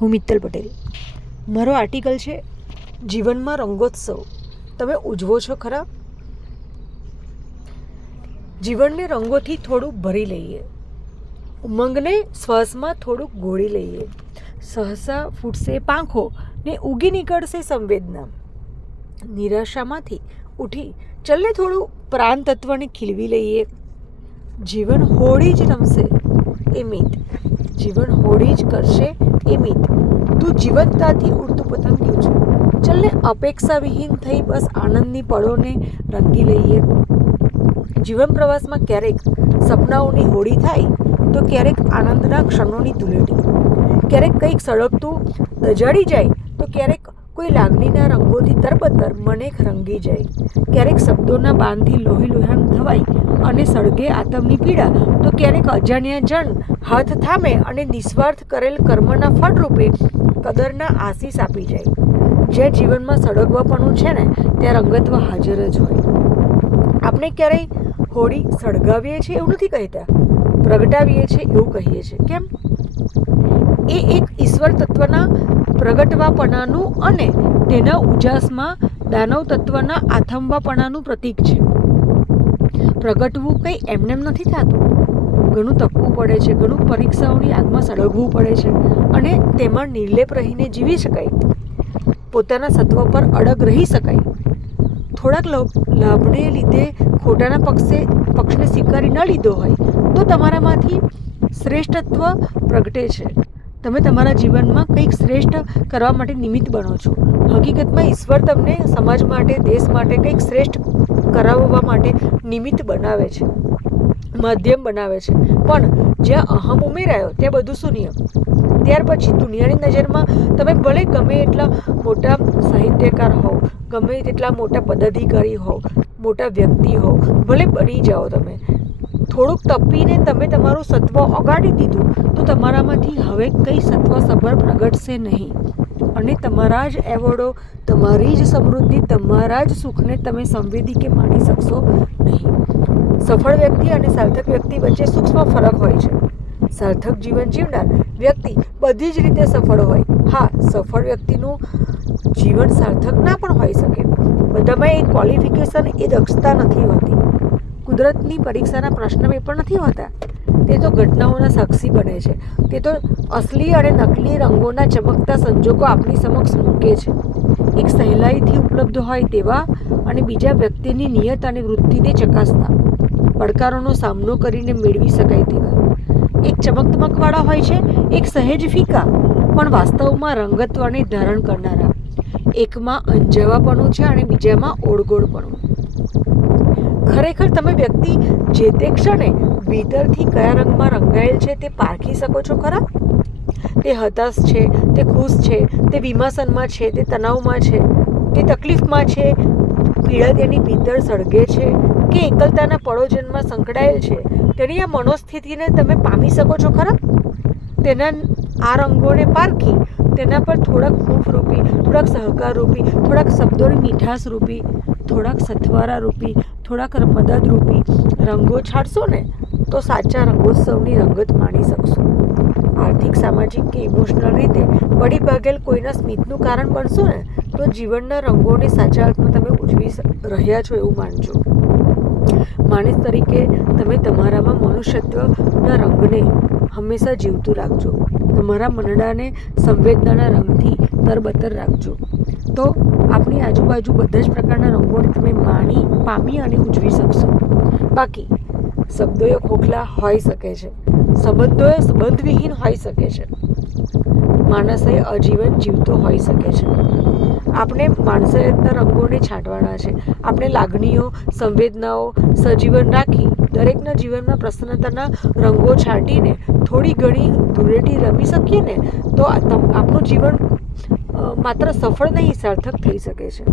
હું મિત્તલ પટેલ. મારો આર્ટિકલ છે જીવનમાં રંગોત્સવ તમે ઉજવો છો ખરા? જીવનને રંગોથી થોડું ભરી લઈએ, ઉમંગને શ્વાસમાં થોડુંક ગોળી લઈએ. સહસા ફૂટશે પાંખો ને ઉગી નીકળશે સંવેદના. નિરાશામાંથી ઉઠી ચલને થોડું પ્રાણ તત્વને ખીલવી લઈએ. જીવન હોળી જ રમશે એ મિત, જીવન હોળી જ કરશે એ મિત. તું જીવંતતાથી ઉડતું પતંગિયું છું, ચલને અપેક્ષા વિહીન થઈ બસ આનંદની પળોને રંગી લઈએ. જીવન પ્રવાસમાં ક્યારેક સપનાઓની હોળી થાય તો ક્યારેક આનંદના ક્ષણોની ધૂળેટી, ક્યારેક કંઈક સળગતું દજાડી જાય તો ક્યારેક કોઈ લાગણીના રંગોથી તરબતર મને રંગી જાય. ક્યારેક શબ્દોના બાંધથી લોહી લોહાણ થવાય અને સળગે આતમની પીડા તો ક્યારેક અજાણ્યા જણ હાથ થામે અને નિસ્વાર્થ કરેલ કર્મના ફળરૂપે કદરના આશીષ આપી જાય. જ્યાં જીવનમાં સળગવાપણું છે ને ત્યાં રંગત્વ હાજર જ હોય. આપણે ક્યારેય હોળી સળગાવીએ છીએ એવું નથી કહેતા, પ્રગટાવીએ છીએ એવું કહીએ છીએ. કેમ? એ એક ઈશ્વર તત્વના પ્રગટવાપણાનું અને તેના ઉજાસમાં દાનવ તત્વના આથમવાપણાનું પ્રતીક છે. પ્રગટવું કંઈ એમનેમ નથી થતું, ઘણું તપવું પડે છે, ઘણું પરીક્ષાઓની આગમાં સળગવું પડે છે અને તેમાં નિર્લેપ રહીને જીવી શકાય, પોતાના સત્વ પર અડગ રહી શકાય. થોડાક લાભને લીધે ખોટાના પક્ષને સ્વીકારી ન લીધો હોય તો તમારામાંથી શ્રેષ્ઠત્વ પ્રગટે છે. તમે તમારા જીવનમાં કંઈક શ્રેષ્ઠ કરવા માટે નિમિત્ત બનો છો. હકીકતમાં ઈશ્વર તમને સમાજ માટે, દેશ માટે કંઈક શ્રેષ્ઠ કરાવવા માટે નિમિત્ત બનાવે છે, માધ્યમ બનાવે છે. પણ જ્યાં અહમ ઉમેરાયો ત્યાં બધું શૂન્ય. ત્યાર પછી દુનિયાની નજરમાં તમે ભલે ગમે એટલા મોટા સાહિત્યકાર હોવ, ગમે તેટલા મોટા પદાધિકારી હોવ, મોટા વ્યક્તિ હોવ, ભલે બની જાઓ, તમે થોડુંક તપીને તમે તમારું સત્વ ઓગાળી દીધું તો તમારામાંથી હવે કંઈ સત્વસભર પ્રગટશે નહીં અને તમારા જ એવોર્ડો, તમારી જ સમૃદ્ધિ, તમારા જ સુખને તમે સંવેદી કે માણી શકશો નહીં. સફળ વ્યક્તિ અને સાર્થક વ્યક્તિ વચ્ચે સૂક્ષ્મ ફરક હોય છે. સાર્થક જીવન જીવનાર વ્યક્તિ બધી જ રીતે સફળ હોય. હા, સફળ વ્યક્તિનું જીવન સાર્થક ના પણ હોઈ શકે. બધામાં એ ક્વોલિફિકેશન, એ દક્ષતા નથી હોતી. કુદરતની પરીક્ષાના પ્રશ્ન પેપર નથી હોતા. તે તો ઘટનાઓના સાક્ષી બને છે. તે તો અસલી અને નકલી રંગોના ચમકતા સંજોગો આપણી સમક્ષ મૂકે છે. એક સહેલાઈથી ઉપલબ્ધ હોય તેવા અને બીજા વ્યક્તિની નિયત અને વૃત્તિને ચકાસતા, પડકારોનો સામનો કરીને મેળવી શકાય તેવા. એક ચમકદમકવાળા હોય છે, એક સહેજ ફીકા પણ વાસ્તવમાં રંગત્વને ધારણ કરનારા. એકમાં અંજાવાપણું છે અને બીજામાં ઓળગોળપણું. ખરેખર તમે વ્યક્તિ જે તે ક્ષણે ભીતરથી કયા રંગમાં રંગાયેલ છે તે પારખી શકો છો ખરા? તે હતાશ છે, તે ખુશ છે, તે વિમાસનમાં છે, તે તણાવમાં છે, તે તકલીફમાં છે, પીડા તેની ભીતર સળગે છે કે એકલતાના પડોજનમાં સંકળાયેલ છે, તેની આ મનોસ્થિતિને તમે પામી શકો છો ખરા? તેના આ રંગોને પારખી તેના પર થોડાક હૂંફરૂપી, થોડાક સહકારરૂપી, થોડાક શબ્દોની મીઠાશરૂપી, થોડાક સથવારા રૂપી, થોડાક મદદરૂપી રંગો છાડશો ને તો સાચા રંગોત્સવની રંગત માણી શકશો. આર્થિક, સામાજિક કે ઇમોશનલ રીતે પડી ભાગેલ કોઈના સ્મિતનું કારણ બનશો ને તો જીવનના રંગોને સાચા અર્થમાં તમે ઉજવી રહ્યા છો એવું માનજો. માણસ તરીકે તમે તમારામાં મનુષ્યત્વના રંગને હંમેશા જીવતું રાખજો. તમારા મનડાને સંવેદનાના રંગથી તરબતર રાખજો. તો આપણી આજુબાજુ બધા જ પ્રકારના રંગોને તમે પામી અને ઉજવી શકશો. બાકી શબ્દોએ ખોખલા હોઈ શકે છે, સંબંધોએ સંબંધવિહીન હોઈ શકે છે, માણસે અજીવન જીવતો હોઈ શકે છે. આપણે માણસાઈના રંગોને છાંટવાના છે. આપણે લાગણીઓ, સંવેદનાઓ સજીવન રાખી દરેકના જીવનમાં પ્રસન્નતાના રંગો છાંટીને થોડી ઘણી ધૂળેટી રમી શકીએ ને તો આપણું જીવન માત્ર સફળ નહીં, સાર્થક થઈ શકે છે.